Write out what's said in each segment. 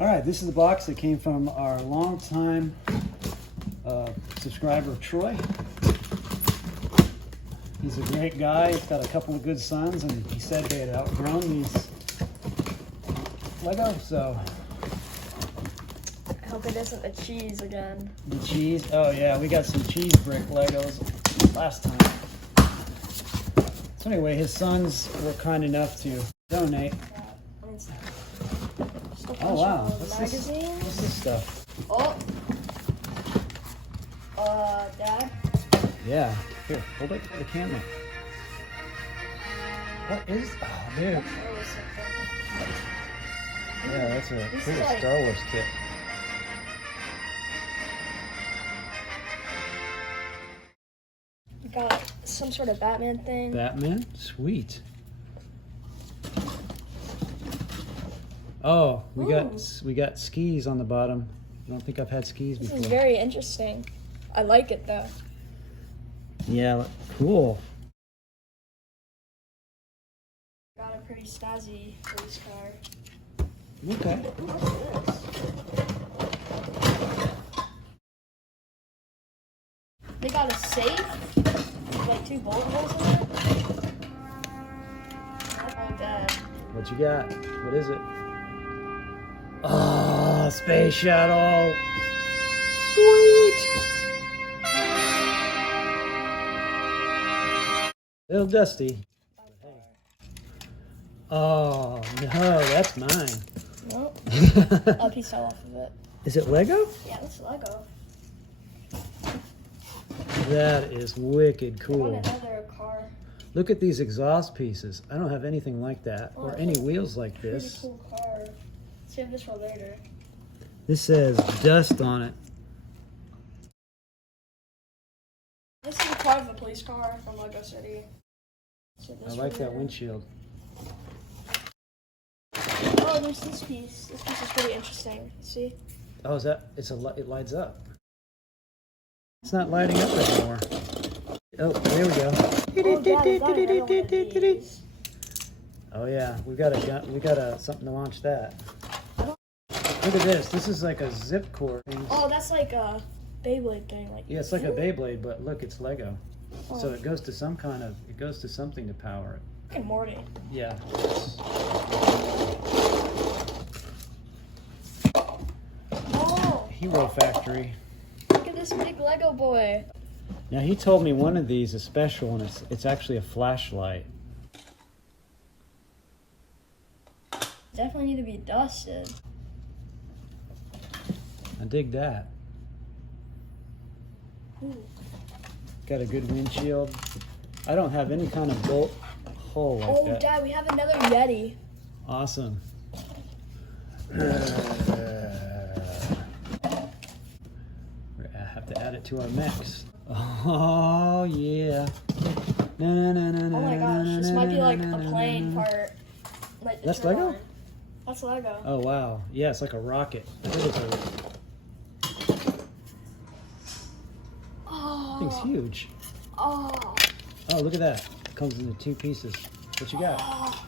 All right, this is the box that came from our longtime subscriber, Troy. He's a great guy. He's got a couple of good sons, and he said they had outgrown these Lego, so. I hope it isn't the cheese again. The cheese? Oh yeah, we got some cheese brick Legos last time. So anyway, his sons were kind enough to donate. Oh wow, what's this stuff? Oh. Dad? Yeah, here, hold it to the camera. What is, oh dude. Yeah, that's a cool Star Wars kit. Got some sort of Batman thing. Batman? Sweet. Oh, we got skis on the bottom. I don't think I've had skis before. This is very interesting. I like it though. Yeah, cool. Got a pretty snazzy police car. Okay. What's this? They got a safe with like 2 bullet holes in it. I like that. What you got? What is it? Oh, space shuttle. Sweet. A little dusty. Oh, no, that's mine. Nope. A piece fell off of it. Is it Lego? Yeah, it's Lego. That is wicked I cool. want another car. Look at these exhaust pieces. I don't have anything like that or any that's wheels like Pretty this. cool car. Save this for later. This says dust on it. This is a part of a police car from Lego City. So I like that windshield. Oh, there's this piece. This piece is pretty interesting. See? Oh, is that? It lights up. It's not lighting up anymore. Oh, there we go. Oh yeah, we got a gun. We got a something to launch that. Look at this. This is like a zip cord. Oh, that's like a Beyblade thing. Like Yeah, it's like a Beyblade, but look, it's Lego. Oh. So it goes to some kind of. It goes to something to power it. Rick and Morty. Yeah. Oh, Hero Factory. look at this big Lego boy. Now he told me one of these is special, and it's actually a flashlight. Definitely need to be dusted. I dig that. Ooh. Got a good windshield. I don't have any kind of bolt hole like Oh, that. Dad, we have another Yeti. Awesome. I have to add it to our mix. Oh yeah. No. Oh my gosh, this might be like a plane part. Like That's Lego? on. That's Lego. Oh wow. Yeah, it's like a rocket. I think it's Oh. thing's huge. Oh. Oh, look at that. It comes into 2 pieces. What you got? Oh.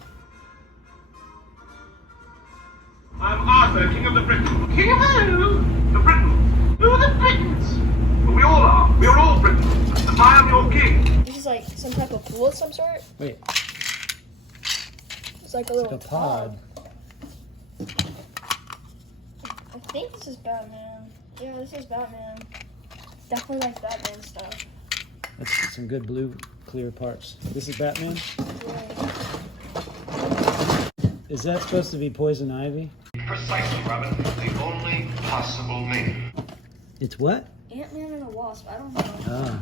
I'm Arthur, King of the Britons. King of who? The Britons. Who are the Britons? Well, we all are. We are all Britons. And I am your king. This is like some type of pool of some sort. Wait, It's like a it's little like a pod. I think this is Batman. Yeah, this is Batman. Definitely like Batman stuff. That's some good blue clear parts. This is Batman? Yeah. Is that supposed to be Poison Ivy? Precisely, Robin. The only possible name. It's what? Ant-Man and a Wasp. I don't know. Ah.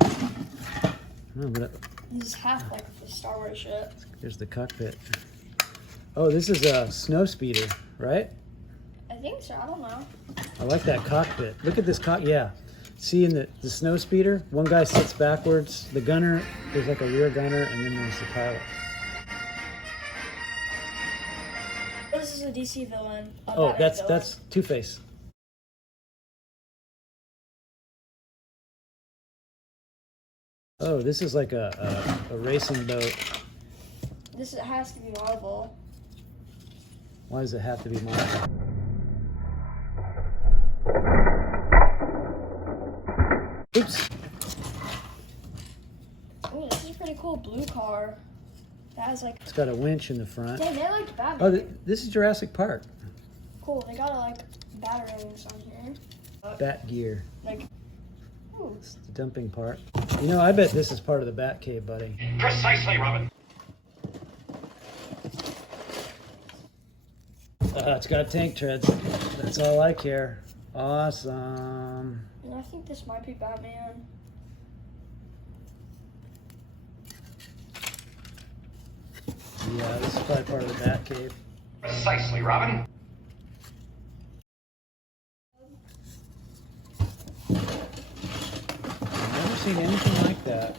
No, but This is half like the Star Wars shit. there's the cockpit. Oh, this is a snow speeder, right? I think so. I don't know. I like that cockpit. Look at this yeah. See in the snow speeder, one guy sits backwards. The gunner, there's like a rear gunner, and then there's the pilot. This is a DC villain. Oh, that's Two-Face. Oh, this is like a racing boat. This has to be Marvel. Why does it have to be Marvel? Oops. Oh, this is a pretty cool blue car. That has like. It's got a winch in the front. Dang, they like Batman. Oh, this is Jurassic Park. Cool. They got like batteries on here. Bat gear. Like. Ooh. It's the dumping part. You know, I bet this is part of the Bat Cave, buddy. Precisely, Robin. It's got tank treads. That's all I care. Awesome. And I think this might be Batman. Yeah, this is probably part of the Bat Cave. Precisely, Robin. I've never seen anything like that.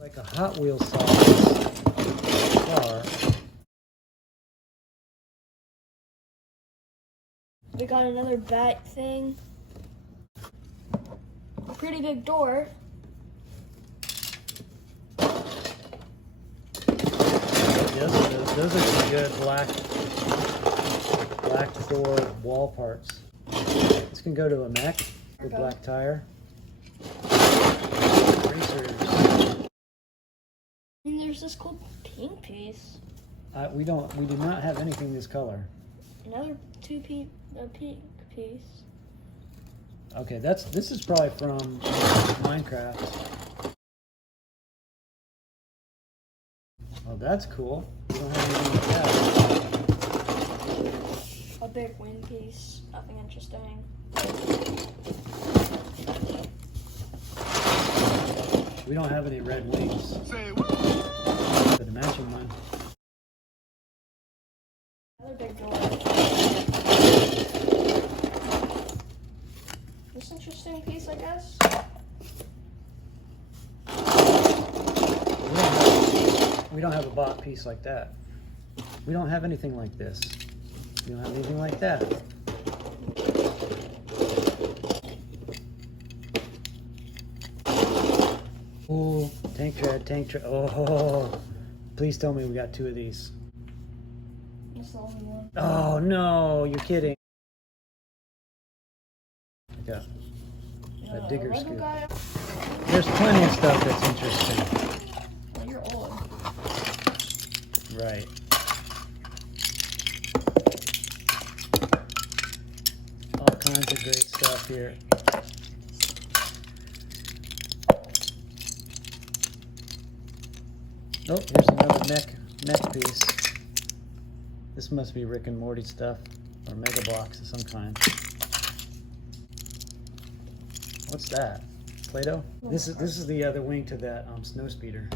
Like a Hot Wheels size car. We got another bat thing. A pretty big door. Those are some good black door wall parts. This can go to a mech with Okay. black tire. Racers. And there's this cool pink piece. We do not have anything this color. Another pink piece. Okay, this is probably from Minecraft. Oh, that's cool. We don't have anything like that. A big wing piece. Nothing interesting. We don't have any red wings. The matching one. Another big door. This interesting piece, I guess. We don't have a bot piece like that. We don't have anything like this. We don't have anything like that. Ooh, tank tread. Oh, please tell me we got two of these. That's the only one. Oh no, you're kidding. Yeah, a digger Lego scoop. guy. There's plenty of stuff that's interesting. Well, you're old. Right. All kinds of great stuff here. Oh, here's another mech piece. This must be Rick and Morty stuff, or Mega Blocks of some kind. What's that? Play-Doh? This is the other wing to that snow speeder.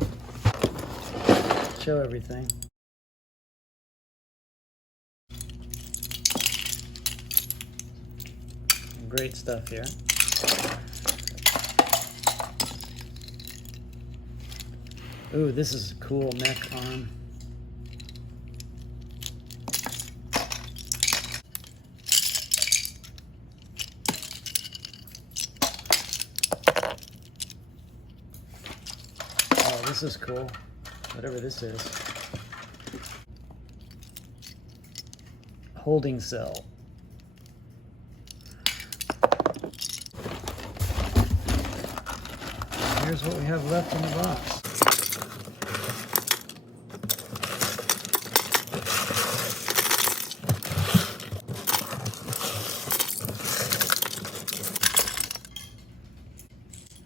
Show everything. Great stuff here. Ooh, this is a cool mech arm. Oh, this is cool. Whatever this is. Holding cell. Here's what we have left in the box.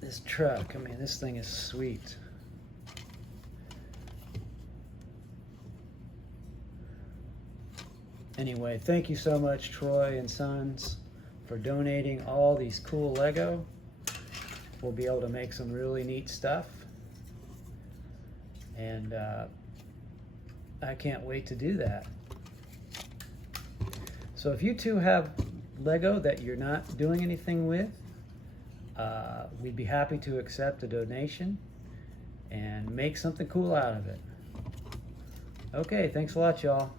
This truck, I mean, this thing is sweet. Anyway, thank you so much, Troy and Sons, for donating all these cool Lego. We'll be able to make some really neat stuff. And I can't wait to do that. So if you two have Lego that you're not doing anything with, we'd be happy to accept a donation and make something cool out of it. Okay, thanks a lot, y'all.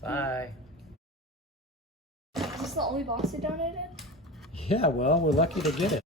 Bye. Is this the only box they donated? Yeah, well, we're lucky to get it.